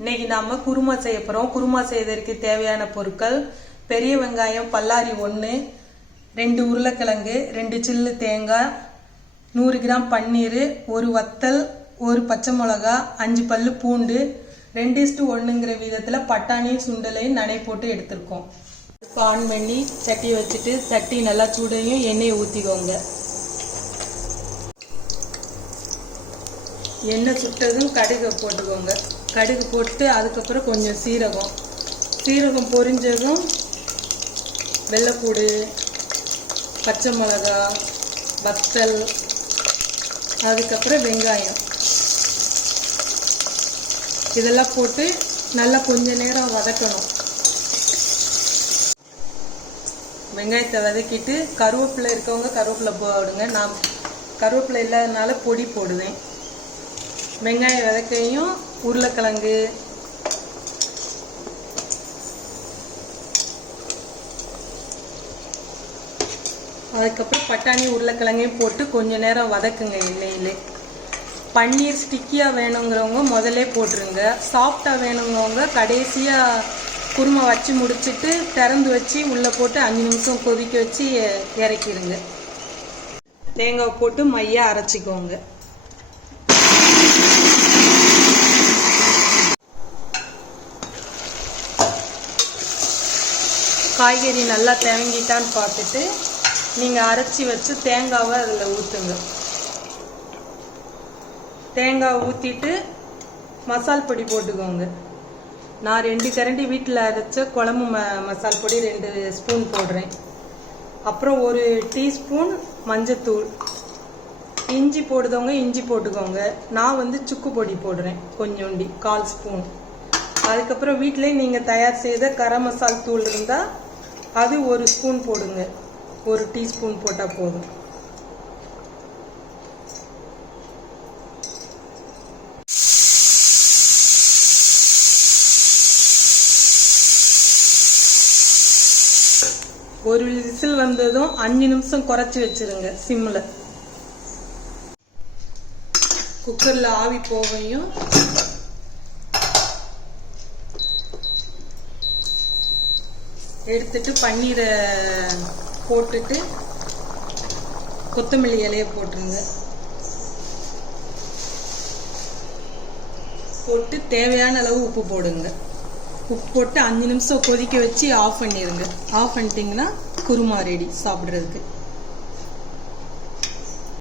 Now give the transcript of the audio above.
இன்னைக்கு நாம குருமா செய்ய போறோம். குருமா செய்வதற்கு தேவையான பொருட்கள்: பெரிய வெங்காயம் பல்லாரி 1, 2 உருளைக்கிழங்கு, 2 சில்லு தேங்காய், 100 கிராம் பன்னீர், ஒரு வத்தல், ஒரு பச்சை மிளகா, 5 பல்லு பூண்டு, 2:1ங்கிற விதத்துல பட்டாணியும் சுண்டலையும் நனை போட்டு எடுத்திருக்கோம். ஆன் பண்ணி சட்டி வச்சுட்டு சட்டி நல்லா சூடையும் எண்ணெயை ஊற்றிக்கோங்க. எண்ணெய் சுட்டதும் கடுகு போட்டுக்கோங்க. கடுகு போட்டு அதுக்கப்புறம் கொஞ்சம் சீரகம் பொரிஞ்சதும் வெள்ளைப்பூடு, பச்சை மிளகா, வத்தல், அதுக்கப்புறம் வெங்காயம் இதெல்லாம் போட்டு நல்லா கொஞ்ச நேரம் வதக்கணும். வெங்காயத்தை வதக்கிட்டு கருவேப்பிலை இருக்கவங்க கருவேப்பிலை போடுங்க. நான் கருவேப்பிலை இல்லாதனால பொடி போடுவேன். வெங்காயம் வதக்கையும் உருளைக்கிழங்கு, அதுக்கப்புறம் பட்டாணி உருளைக்கிழங்கையும் போட்டு கொஞ்ச நேரம் வதக்குங்க எண்ணெயிலே. பன்னீர் ஸ்டிக்கியாக வேணுங்கிறவங்க முதலே போட்டுருங்க. சாஃப்டாக வேணுங்கிறவங்க கடைசியாக குருமா வச்சு முடிச்சுட்டு திறந்து வச்சு உள்ளே போட்டு 5 நிமிஷம் கொதிக்க வச்சு இறக்கிடுங்க. தேங்காய் போட்டு மையாக அரைச்சிக்கோங்க. காய்கறி நல்லா தேங்கிட்டான்னு பார்த்துட்டு நீங்கள் அரைச்சி வச்சு தேங்காவை அதில் ஊற்றுங்க. தேங்காய் ஊற்றிட்டு மசால் பொடி போட்டுக்கோங்க. நான் 2 கரண்டி வீட்டில் அரைச்ச குழம்பு மசால் பொடி 2 ஸ்பூன் போடுறேன். அப்புறம் 1 டீஸ்பூன் மஞ்சத்தூள். இஞ்சி போடுறவங்க இஞ்சி போட்டுக்கோங்க. நான் சுக்கு பொடி போடுறேன் கொஞ்சோண்டி 1/4 ஸ்பூன். அதுக்கப்புறம் வீட்டிலே நீங்கள் தயார் செய்த கரம் மசால் தூள் இருந்தால் அது 1 ஸ்பூன் போடுங்க. 1 டீஸ்பூன் போட்டால் போதும். ஒரு விசில் வந்ததும் 5 நிமிஷம் குறைச்சி வச்சிருங்க சிம்மில். குக்கரில் ஆவி போகையும் எடுத்துட்டு பன்னீரை போட்டுட்டு கொத்தமல்லி இலையை போட்டுருங்க. போட்டு தேவையான அளவு உப்பு போடுங்க. உப்பு போட்டு 5 நிமிஷம் கொதிக்க வச்சு ஆஃப் பண்ணிடுங்க. ஆஃப் பண்ணிட்டீங்கன்னா குருமா ரெடி சாப்பிட்றதுக்கு.